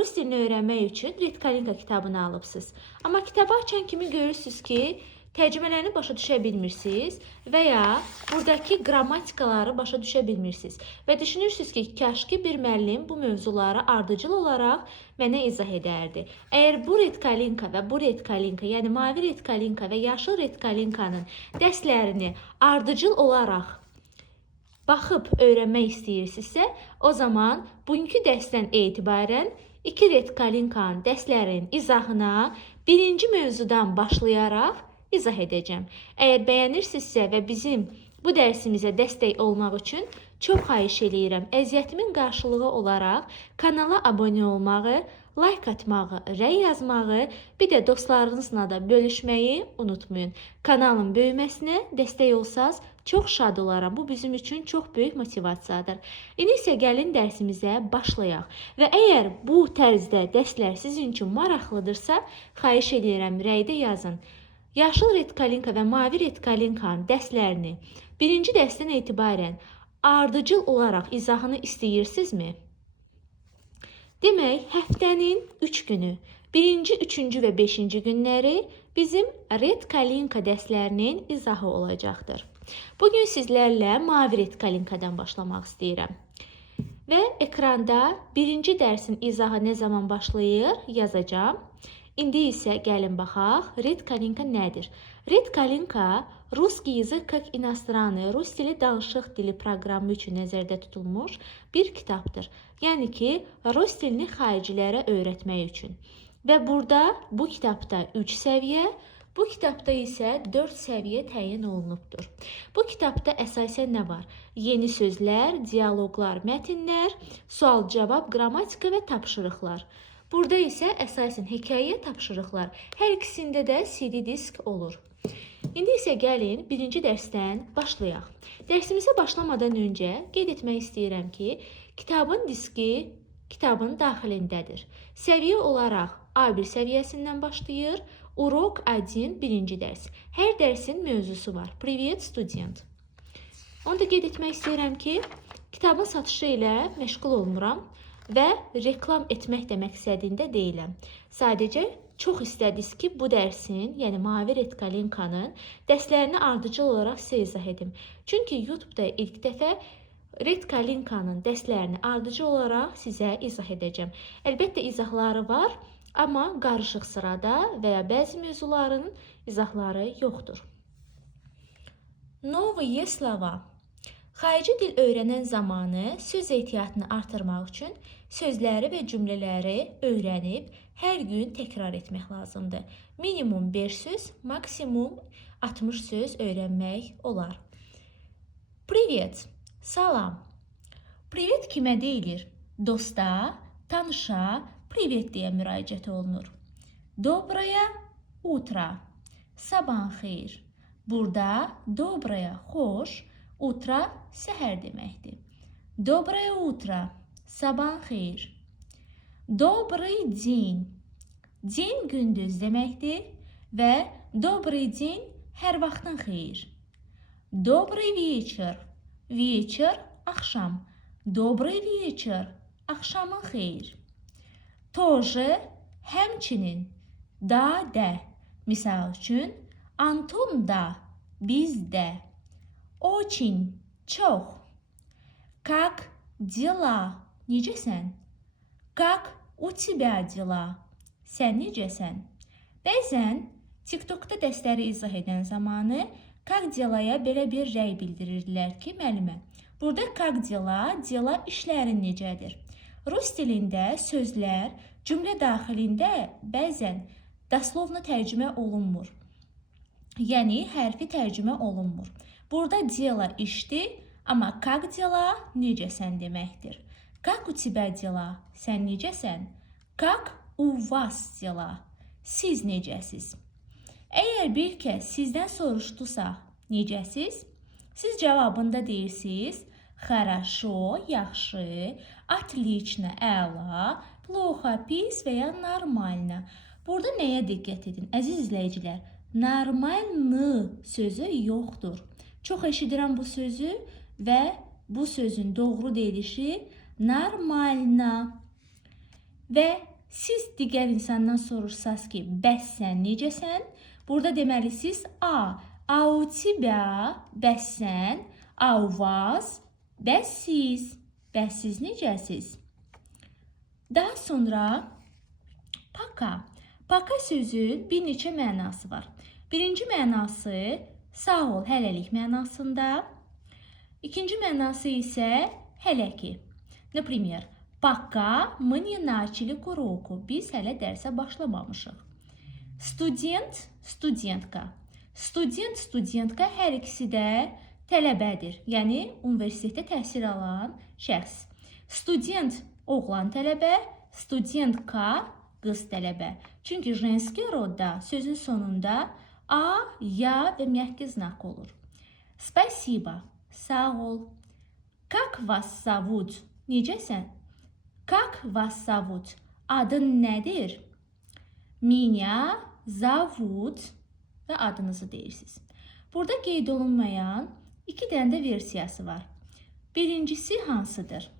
rus dilini öyrənmək üçün Redkalinka kitabını alıbsınız. Amma kitabı açan kimi görürsünüz ki, tərcümələrini başa düşə bilmirsiniz və ya buradakı qrammatikaları başa düşə bilmirsiniz. Və düşünürsünüz ki, kaş ki bir müəllim bu mövzuları ardıcıl olaraq mənə izah edərdi. Əgər bu Redkalinka və bu Redkalinka, yəni mavi Redkalinka və yaşıl Redkalinkanın dərslərini ardıcıl olaraq baxıb öyrənmək istəyirsinizsə, o zaman bugünkü dərsdən etibarən 2 Redkalinkanın dərslərinin izahına birinci mövzudan başlayaraq izah edəcəm. Əgər bəyənirsinizsə və bizim bu dərsimizə dəstək olmaq üçün çox xahiş edirəm. Əziyyətimin qarşılığı olaraq kanala abunə olmağı, like atmağı, rəy yazmağı, bir də dostlarınızla da bölüşməyi unutmayın. Kanalın böyüməsinə dəstək olsanız çox şad olaram. Bu bizim üçün çox böyük motivasiyadır. İndi isə gəlin dərsimizə başlayaq. Və əgər bu tərzdə dərslər sizin üçün maraqlıdırsa, xahiş edirəm rəydə yazın. Yaşıl Redkalinka və mavi Redkalinkanın dərslərini birinci dərsdən etibarən ardıcıl olaraq izahını istəyirsinizmi? Demək, həftənin 3 günü, 1-ci, 3-cü və 5-ci günləri bizim Redkalinka dərslərinin izahı olacaqdır. Bugün sizlərlə mavi Redkalinkadan başlamaq istəyirəm. Və ekranda birinci dərsin izahı nə zaman başlayır yazacağım. İndi isə gəlin baxaq, Redkalinka nədir? Redkalinka Ruski язык как иностранный, Rus dili danışıq dili proqramı üçün nəzərdə tutulmuş bir kitabdır. Yəni ki, Rus dilini xaricilərə öyrətmək üçün. Və burada bu kitabda 3 səviyyə, bu kitabda isə 4 səviyyə təyin olunubdur. Bu kitabda əsasən nə var? Yeni sözlər, dialoqlar, mətnlər, sual-cavab, qrammatika və tapşırıqlar. Burada isə əsasən hekayə, tapşırıqlar. Hər ikisində də CD disk olur. İndi isə gəlin birinci dərsdən başlayaq. Dərsimizə başlamadan öncə qeyd etmək istəyirəm ki, kitabın diski kitabın daxilindədir. Səviyyə olaraq A1 səviyyəsindən başlayır. Urok 1 birinci dərs. Hər dərsin mövzusu var. Привет, student. Onu da qeyd etmək istəyirəm ki, kitabın satışı ilə məşğul olmuram və reklam etmək də məqsədində deyiləm. Sadəcə çox istədiniz ki, bu dərsin, yəni mavi Redkalinkanın dərslərini ardıcıl olaraq sizə izah edim. Çünki YouTube-da ilk dəfə Redkalinkanın dərslərini ardıcıl olaraq sizə izah edəcəm. Əlbəttə izahları var, amma qarışıq sırada və ya bəzi mövzuların izahları yoxdur. Новые слова. Xarici dil öyrənən zamanı söz ehtiyatını artırmaq üçün sözləri və cümlələri öyrənib hər gün təkrar etmək lazımdır. Minimum 5 söz, maksimum 60 söz öyrənmək olar. Привет, salam. Привет kimə deyilir? Dosta, tanışa привет deyə müraciət olunur. Dobraya утро. Sabahın xeyir. Burada dobraya xoş, утро səhər deməkdir. Dobrое утро. Sabahın xeyir. Добрый день. День gündüz deməkdir və добрый день hər vaxtın xeyir. Добрый вечер. Вечер axşam. Добрый вечер. Axşamın xeyir. Тоже həmçinin. Da də. Misal üçün Anton da, biz də. Очень, çox. Как dела? Necəsən? Как у тебя dela? Sən necəsən? Bəzən TikTokda dərsləri izah edən zamanı как dela'ya belə bir rəy bildirirdilər ki, müəllimə. Burada как dela, dela işlərin necədir? Rus dilində sözlər cümlə daxilində bəzən daslovna tərcümə olunmur. Yəni hərfi tərcümə olunmur. Burada dela işdir, amma как dela necəsən deməkdir. Как у тебя dela? Sən necəsən? Как у вас dela? Siz necəsiz? Əgər bir kəs sizdən soruşdusa, necəsiz? Siz cavabında deyirsiniz, хорошо, yaxşı, отлично, əla, плохо, pis və ya нормально. Burada nəyə diqqət edin, əziz izləyicilər? Нормально sözü yoxdur. Çox eşidirəm bu sözü və bu sözün doğru deyilişi нормально. və siz digər insandan sorursanız ki, bəs sən necəsən? Burada deməlisiniz a u тебя, bəs sən, a u вас, bəs siz necəsiz? Daha sonra пока. Poka sözün bir neçə mənası var. Birinci mənası sağ ol, hələlik mənasında. İkinci mənası isə hələ ki. Например, пока мы не начали к уроку. Biz hələ dərsə başlamamışıq. Student, studentka. Student, studentka hər ikisi də tələbədir. Yəni universitetdə təhsil alan şəxs. Student oğlan tələbə, studentka qız tələbə. Çünki женский rodda sözün sonunda a, ya və məhkə znak olur. Спасибо, sağ ol. Как вас зовут? Necəsən? Как вас зовут? Adın nədir? Меня зовут və adınızı deyirsiniz. Burada qeyd olunmayan iki dənə də versiyası var. Birincisi hansıdır?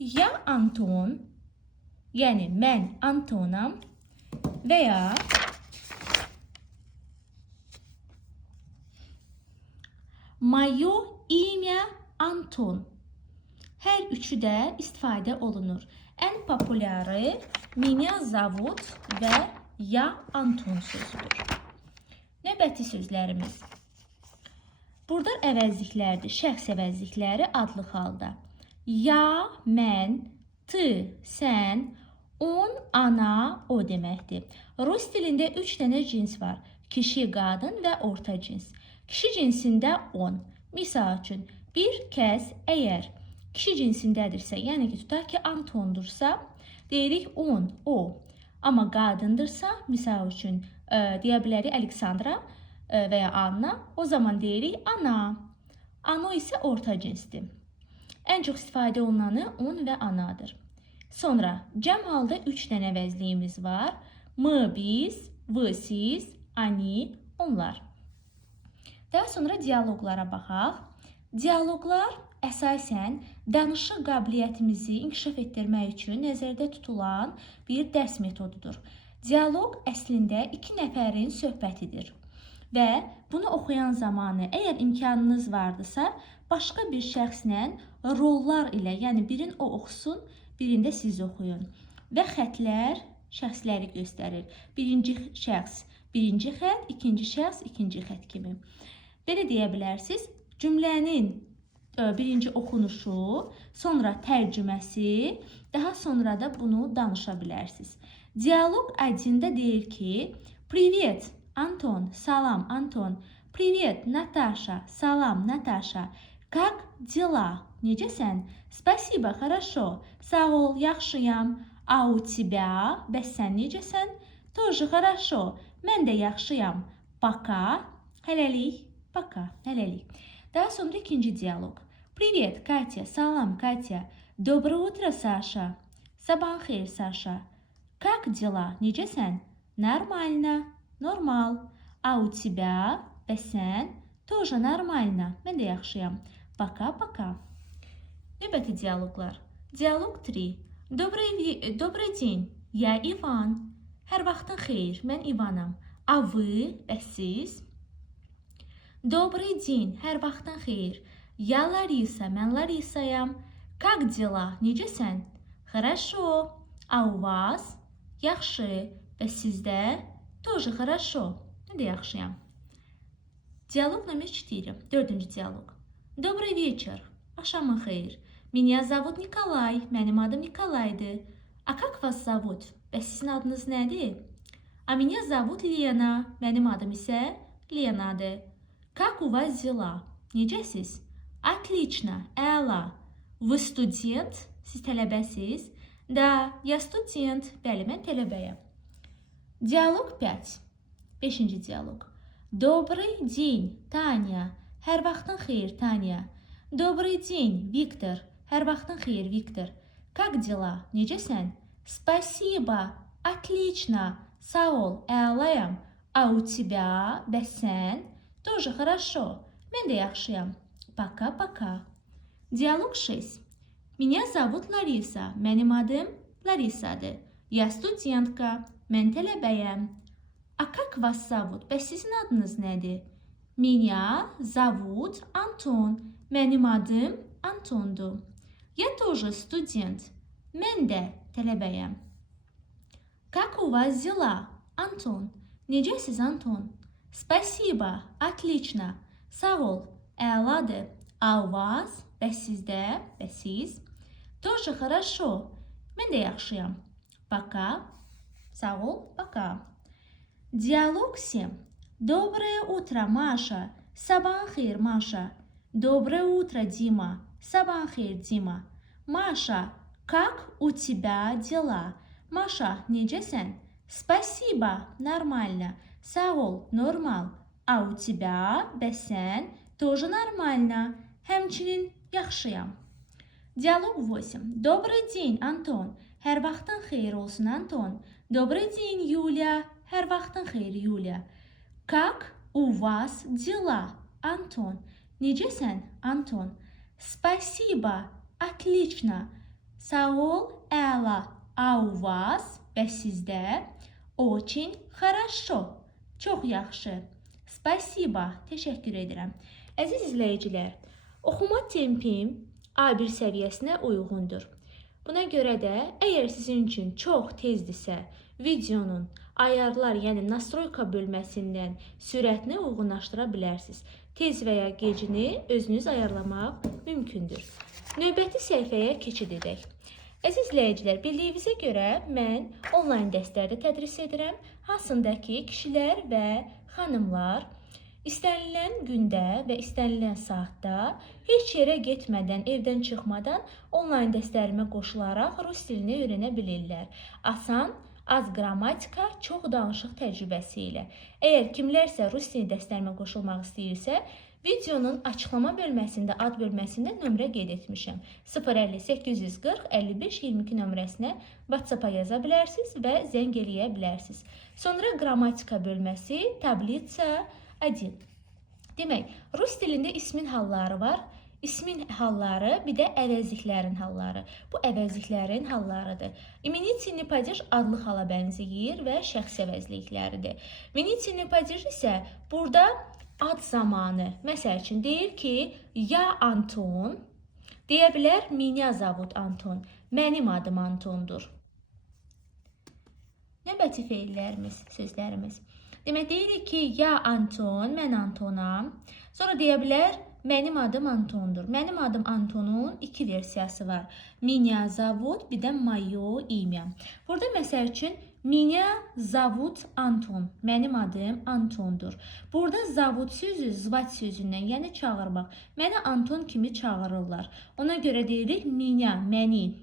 Ya Anton, yəni mən Antonam və ya Moje imя Anton. Hər üçü də istifadə olunur. Ən populyarı Меня zovut və Ya Anton sözüdür. Növbəti sözlərimiz. Burada əvəzliklərdir, şəxs əvəzlikləri adlı halda. Ya, mən, ты, sən, on, ana, o deməkdir. Rus dilində 3 dənə cins var. Kişi, qadın və orta cins. Kişi cinsində on. Misal üçün, bir kəs əgər kişi cinsindədirsə, yəni ki, tutaq ki, Antondursa, deyirik on, o. Amma qadındırsa, misal üçün, deyə bilərik Aleksandra və ya Anna, o zaman deyirik ana. Ano isə orta cinsdir. Ən çox istifadə olunanı on və anadır. Sonra cəm halda 3 dənə əvəzliyimiz var. Мы, biz, вы, siz, они, onlar. Daha sonra dialoqlara baxaq. Dialoqlar əsasən danışıq qabiliyyətimizi inkişaf etdirmək üçün nəzərdə tutulan bir dərs metodudur. Dialoq əslində 2 nəfərin söhbətidir. Və bunu oxuyan zamanı əgər imkanınız vardısa, başqa bir şəxslə rollar ilə, yəni birin o oxusun, birində siz oxuyun. Və xətlər şəxsləri göstərir. Birinci şəxs, birinci xət, ikinci şəxs, ikinci xət kimi. Belə deyə bilərsiniz, cümlənin birinci oxunuşu, sonra tərcüməsi, daha sonra da bunu danışa bilərsiniz. Dialoq 1-də deyir ki, Привет, Anton, salam, Anton. Привет, Natasha, salam, Natasha. Как дела? Necəsən? Спасибо, хорошо. Sağ ol, yaxşıyam. А у тебя? Bəs sən necəsən? Тоже хорошо. Mən də yaxşıyam. Пока. Hələlik. Пока. Hələlik. Daha sonra ikinci dialoq. Привет, Катя. Salam, Katya. Доброе утро, Саша. Sabahın xeyir, Sasha. Как дела? Necəsən? Нормально. Normal. А у тебя? Bəs sən? Тоже нормально. Mən də yaxşıyam. Пока-пока. Növbəti dialoqlar. Dialoq 3. Добрый день. Я Иван. Hər vaxtın xeyir. Mən İvanam. А вы? Bəs siz? Добрый день. Hər vaxtın xeyir. Я Лариса. Mən Larisayam. Как дела? Necəsən? Хорошо. А у вас? Yaxşı. Bəs sizdə? Тоже хорошо. Mən də yaxşıyam. Диалог номер 4. 4-cü dialoq. Добрый вечер. Axşamın xeyir. Меня зовут Николай. Mənim adım Nikolaydır. А как вас зовут? Bəs sizin adınız nədir? А меня зовут Lena. Mənim adım isə Lenadır. Как у вас dела? Necəsiz? Отлично. Əla. Вы студент? Siz tələbəsiz? Да, я студент. Bəli, mən tələbəyəm. Диалог 5. 5-ci dialoq. Добрый день, Таня. Hər vaxtın xeyir, Tanya. Добрый день, Виктор. Hər vaxtın xeyir, Viktor. Как дела? Necəsən? Спасибо. Отлично. Sağ ol, əlayam. А у тебя? Bəs sən? Тоже хорошо. Mən də yaxşıyam. Пока-пока. Диалог 6. Меня зовут Лариса. Mənim adım Larisadır. Я студентка. Mən tələbəyəm. А как вас зовут? Bəs sizin adınız nədir? Меня зовут Антон. Mənim adım Antondur. Я тоже студент. Mən də tələbəyəm. Как у вас дела, Антон? Necəsiz Anton? Спасибо. Отлично. Sağ ol. Əladır. А у вас? Bəs sizdə? Bəs siz? Тоже хорошо. Mən də yaxşıyam. Пока. Sağ ol. Пока. Диалог 7. Доброе утро, Маша. Sabahın xeyir, Маша. Доброе утро, Дима. Sabahın xeyir, Дима. Маша, как у тебя дела? Маша, necəsən? Спасибо. Нормально. Sağ ol. Normal. А у тебя? Bəs sən? Тоже нормально. Həmçinin yaxşıyam. Диалог 8. Добрый день, Антон. Hər vaxtın xeyir olsun, Антон. Добрый день, Юля. Hər vaxtın xeyir, Юля. Как у вас дела, Антон? Necəsən, Антон? Спасибо. Отлично. Sağ ol, əla. А у вас? Bəs sizdə? Очень хорошо. Çox yaxşı. Spasiba. Təşəkkür edirəm. Əziz izləyicilər, oxuma tempim A1 səviyyəsinə uyğundur. Buna görə də əgər sizin üçün çox tezdirsə, videonun ayarlar, yəni nastroyka bölməsindən sürətini uyğunlaşdıra bilərsiniz. Tez və ya gecini özünüz ayarlamaq mümkündür. Növbəti səhifəyə keçid edək. Əziz izləyicilər, bildiyinizə görə mən onlayn dərslərdə tədris edirəm, hansındakı kişilər və xanımlar istənilən gündə və istənilən saatda heç yerə getmədən, evdən çıxmadan onlayn dərslərimə qoşularaq rus dilini öyrənə bilirlər. Asan, az qrammatika, çox danışıq təcrübəsi ilə. Əgər kimlərsə rus dili dərslərimə qoşulmaq istəyirsə, videonun açıqlama bölməsində, ad bölməsində nömrə qeyd etmişəm. 050 840 55 22 nömrəsinə WhatsApp-a yaza bilərsiniz və zəng eləyə bilərsiniz. Sonra qrammatika bölməsi, tablitsa 1. Demək, rus dilində ismin halları var. İsmin halları, bir də əvəzliklərin halları. Bu əvəzliklərin hallarıdır. İminitini падеж adlı hala bənzəyir və şəxsi əvəzlikləridir. İminitini падеж isə burada ad zamanı. Məsəl üçün deyir ki, ya Anton, deyə bilər, меня зовут Anton. Mənim adım Antondur. Növbəti feillərimiz, sözlərimiz. Demək, deyirik ki, ya Anton, mən Antonam. Sonra deyə bilər, mənim adım Antondur. Mənim adım Antonun 2 versiyası var. Меня зовут, bir də moyo imя. Burada məsəl üçün, меня зовут Anton. Mənim adım Antondur. Burada zovut sözü, zvat sözündən, yəni çağırmaq. Məni Anton kimi çağırırlar. Ona görə deyirik, меня, məni.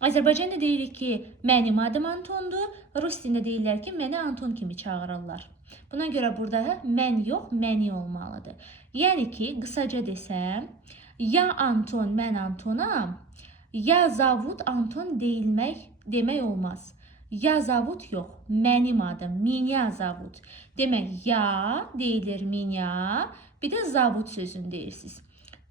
Azərbaycanda deyirik ki, mənim adım Antondur. Rus dilində deyirlər ki, məni Anton kimi çağırırlar. Buna görə burada mən yox, məni olmalıdır. Yəni ki, qısaca desəm, ya Anton, mən Antonam, ya zovut Anton demək olmaz. Ya zovut yox, mənim adım, меня zovut. Demək, ya deyilir меня, bir də zovut sözünü deyirsiniz.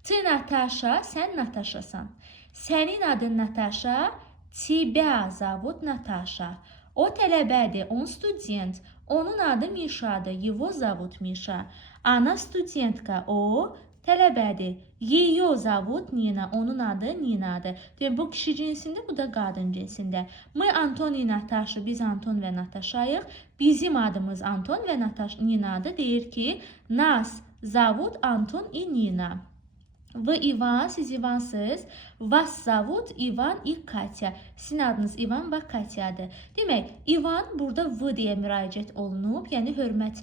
Ты Natasha, sən Natashasan. Sənin adın Natasha, тебя zovut Natasha. O tələbədir, on student. Onun adı Mişadır, его zovut Mişa. Ana studentka, o tələbədir. Ее zovut Nina, onun adı Ninadır. Demək, bu kişi cinsində, bu da qadın cinsində. Мы Anton и Natasha, biz Anton və Natashayıq. Bizim adımız Anton və Ninadır. Deyir ki, нас zovut Anton и Nina. Вы Ivan, siz İvansız. Вас zovut İvan и Katya. Sizin adınız İvan və Katyadır. Demək, İvan burada V deyə müraciət olunub, yəni hörmət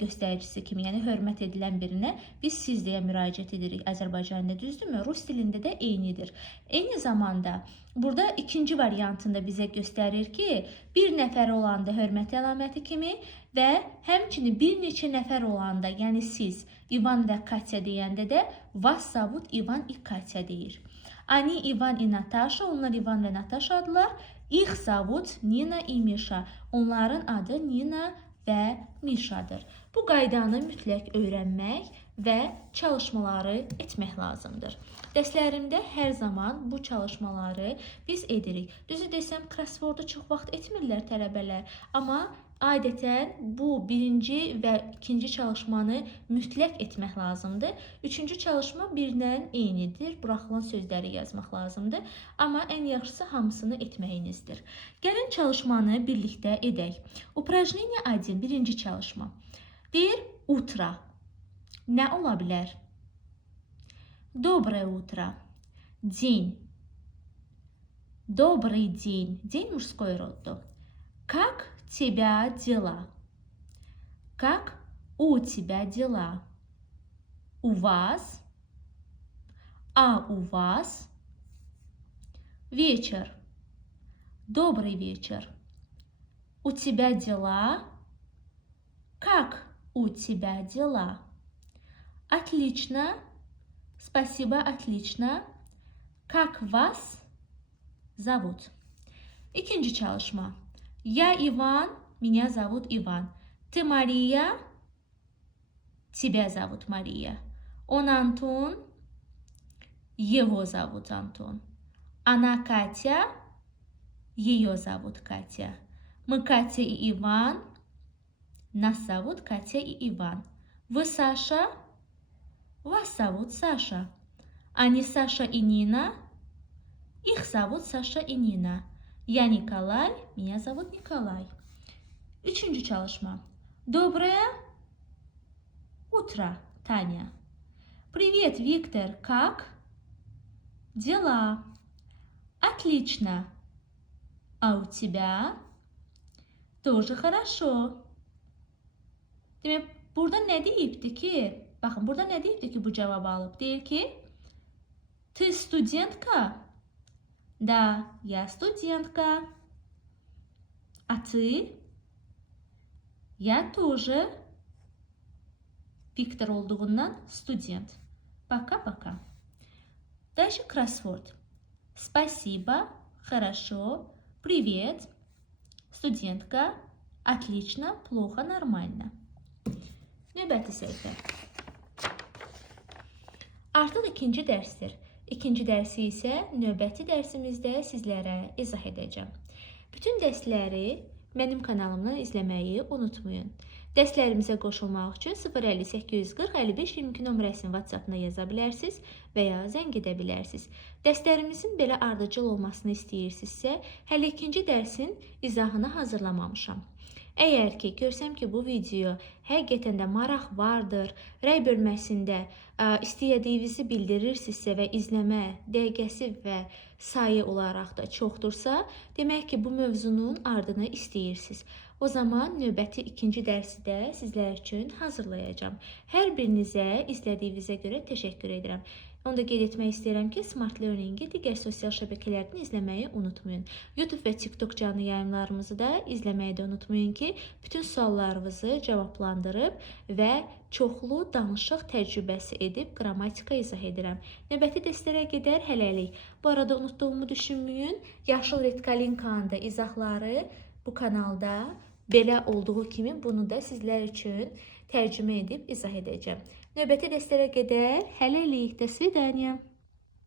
göstəricisi kimi, yəni hörmət edilən birinə biz siz deyə müraciət edirik Azərbaycanda, düzdürmü? Rus dilində də eynidir. Eyni zamanda burada ikinci variantında bizə göstərir ki, bir nəfər olanda hörmət əlaməti kimi və həmçinin bir neçə nəfər olanda, yəni siz, İvan və Katya deyəndə də Vas zovut İvan и Katya deyir. Ani İvan и Natasha, onlar İvan və Natasha adlar. İx zovut Nina и Mişa. Onların adı Nina və Mişadır. Bu qaydanı mütləq öyrənmək və çalışmaları etmək lazımdır. Dərslərimdə hər zaman bu çalışmaları biz edirik. Düzü desəm, crosswordu çox vaxt etmirlər tələbələr, amma adətən bu birinci və ikinci çalışmanı mütləq etmək lazımdır. Üçüncü çalışma birlə eynidir. Buraxılan sözləri yazmaq lazımdır. Amma ən yaxşısı hamısını etməyinizdir. Gəlin çalışmanı birlikdə edək. Упражнение 1, birinci çalışma. Deyir, утро. Nə ola bilər? Доброе утро. День. Добрый день. День мужской родду. Как тебя дела? Как у тебя дела? У вас? А у вас? Вечер. Добрый вечер. У тебя дела? Как у тебя дела? Отлично. Спасибо, отлично. Как вас зовут? İkinci çalışma. Я Иван, меня зовут Иван. Ты Мария, тебя зовут Мария. Он Антон, его зовут Антон. Она Катя, ее зовут Катя. Мы Катя и Иван, нас зовут Катя и Иван. Вы Саша, вас зовут Саша. Они Саша и Нина, их зовут Саша и Нина. Я Николай, меня зовут Николай. Üçüncü çalışma. Доброе утро, Таня. Привет, Виктор, как дела? Отлично. А у тебя? Тоже хорошо. Demək, burada nə deyibdi ki? Baxın, burada nə deyibdi ki bu cavabı alıb? Deyir ki, ты студентка? Да, я студентка. А ты? Я тоже. Виктор olduğundan студент. Пока-пока. Дальше кроссворд. Спасибо, хорошо, привет, студентка, отлично, плохо, нормально. Növbəti səhifə. Artıq ikinci dərsdir. İkinci dərsi isə növbəti dərsimizdə sizlərə izah edəcəm. Bütün dərsləri mənim kanalımdan izləməyi unutmayın. Dərslərimizə qoşulmaq üçün 050 840 55 22 nömrəsini WhatsApp-na yaza bilərsiniz və ya zəng edə bilərsiniz. Dərslərimizin belə ardıcıl olmasını istəyirsinizsə, hələ ikinci dərsin izahını hazırlamamışam. Əgər ki, görsəm ki, bu video həqiqətən də maraq vardır, rəy bölməsində istədiyinizi bildirirsinizsə və izləmə dəqiqəsi və sayı olaraq da çoxdursa, demək ki, bu mövzunun ardını istəyirsiniz. O zaman növbəti ikinci dərsi də sizlər üçün hazırlayacağım. Hər birinizə izlədiyinizə görə təşəkkür edirəm. Onu da qeyd etmək istəyirəm ki, Smart Learning-i digər sosial şəbəkələrdən izləməyi unutmayın. YouTube və TikTok canlı yayımlarımızı da izləməyi də unutmayın ki, bütün suallarınızı cavablandırıb və çoxlu danışıq təcrübəsi edib qrammatika izah edirəm. Növbəti dərslərə qədər hələlik. Bu arada unutduğumu düşünməyin. Yaşıl Redkalinkanın da izahları bu kanalda belə olduğu kimi bunu da sizlər üçün tərcümə edib izah edəcəm. Növbəti dərslərə qədər hələlik. До свидания.